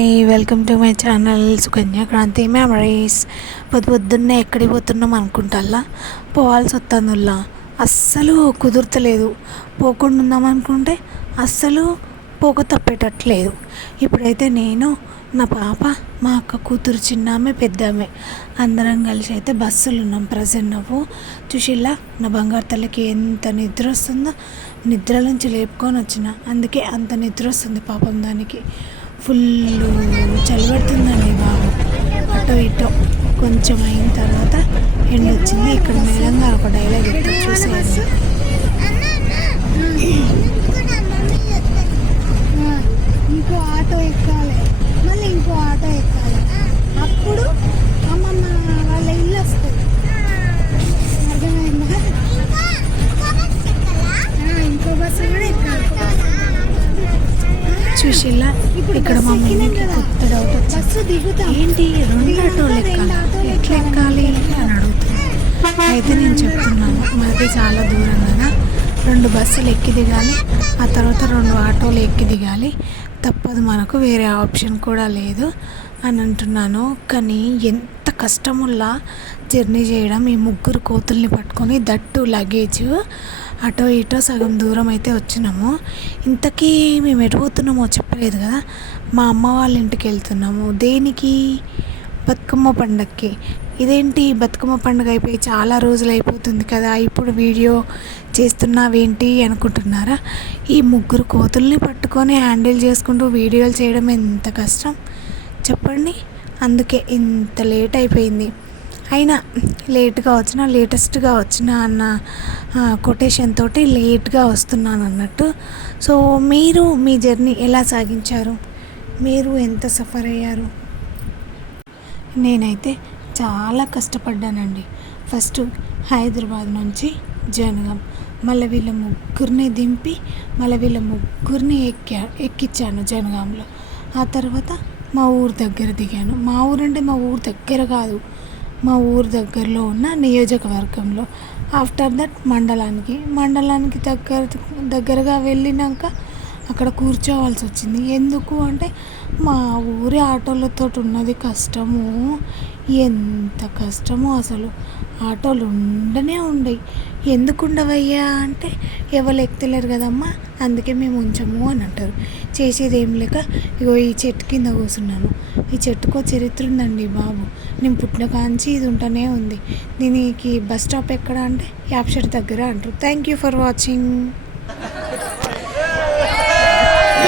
Welcome to my channel Sukanya Kranthi memories. పొద్దు పొద్దున్నే ఎక్కడికి పోతున్నాం అనుకుంటాల్లా? పోవాల్సి వస్తుందిలా అస్సలు కుదురుతలేదు. పోకుండా ఉందాం అనుకుంటే అస్సలు పోక తప్పేటట్లేదు ఇప్పుడైతే నేను నా పాప మా అక్క కూతురు చిన్నామె పెద్దామె. అందరం కలిసి అయితే బస్సులు ఉన్నాం ప్రజెంట్ నువ్వు చూసిల్లా? నా బంగారు తల్లికి ఎంత నిద్ర వస్తుందో నిద్ర నుంచి లేపుకొని వచ్చిన. అందుకే అంత నిద్ర వస్తుంది పాపం దానికి. ఫుల్ చలి పెడుతుందండి బాబు అటో ఇటో. కొంచెం అయిన తర్వాత ఎండ వచ్చింది. ఇక్కడ మేళంగా ఒక డైలాగ్ ఎత్తా చూసేయండి. చూసిల్లా ఇక్కడ మా మమ్మీకి కొత్త డౌట్ వచ్చింది. ఏంటి రెండు ఆటోలు ఎక్కాలి ఎట్లా ఎక్కాలి అని అడుగుతుంది. అయితే నేను చెప్తున్నాను మాది చాలా దూరం కదా. రెండు బస్సులు ఎక్కి దిగాలి ఆ తర్వాత రెండు ఆటోలు ఎక్కి దిగాలి. తప్పదు మనకు వేరే ఆప్షన్ కూడా లేదు అని అంటున్నాను. కానీ ఎంత కష్టముల్లా జర్నీ చేయడం ఈ ముగ్గురు కోతుల్ని పట్టుకొని దట్టు లగేజ్ అటో ఇటో సగం దూరం అయితే వచ్చినాము. ఇంతకీ మేము ఎటుపోతున్నామో చెప్పలేదు కదా. మా అమ్మ వాళ్ళ ఇంటికి వెళ్తున్నాము. దేనికి? బతుకమ్మ పండక్కి. ఇదేంటి? బతుకమ్మ పండుగ అయిపోయి చాలా రోజులు అయిపోతుంది కదా. ఇప్పుడు వీడియో చేస్తున్నావేంటి అనుకుంటున్నారా? ఈ ముగ్గురు కోతుల్ని పట్టుకొని హ్యాండిల్ చేసుకుంటూ వీడియోలు చేయడం ఎంత కష్టం? చెప్పండి. అందుకే ఇంత లేట్ అయిపోయింది. అయినా లేట్గా వచ్చిన లేటెస్ట్గా వచ్చిన అన్న కొటేషన్ తోటి లేట్గా వస్తున్నాను అన్నట్టు సో మీరు మీ జర్నీ ఎలా సాగించారు? మీరు ఎంత సఫర్ అయ్యారు? నేనైతే చాలా కష్టపడ్డానండి. ఫస్ట్ హైదరాబాద్ నుంచి జనగాం. మళ్ళీ వీళ్ళ ముగ్గురిని దింపి మళ్ళీ వీళ్ళ ముగ్గురిని ఎక్కా ఎక్కించాను జనగాంలో. ఆ తర్వాత మా ఊరు దగ్గర దిగాను. మా ఊరు అంటే మా ఊరు దగ్గర కాదు. మా ఊరు దగ్గరలో ఉన్న నియోజకవర్గంలో. ఆఫ్టర్ దట్ మండలానికి మండలానికి దగ్గర దగ్గరగా వెళ్ళినాక అక్కడ కూర్చోవాల్సి వచ్చింది. ఎందుకు అంటే మా ఊరి ఆటోలతో ఉన్నది కష్టము. ఎంత కష్టమో అసలు. ఆటోలు ఉండనే ఉండయి. ఎందుకు ఉండవయ్యా అంటే ఎవరు ఎక్కలేరు కదమ్మా. అందుకే మేము ఉంచము అని అంటారు. చేసేది ఏం లేక ఇగో ఈ చెట్టు కింద కూర్చున్నాను. ఈ చెట్టుకో చరిత్ర ఉందండి బాబు. నేను పుట్టిన కాంచి ఇది ఉంటూనే ఉంది. దీనికి బస్ స్టాప్ ఎక్కడ అంటే యాప్షెట్ దగ్గర అంటారు. Thank you for watching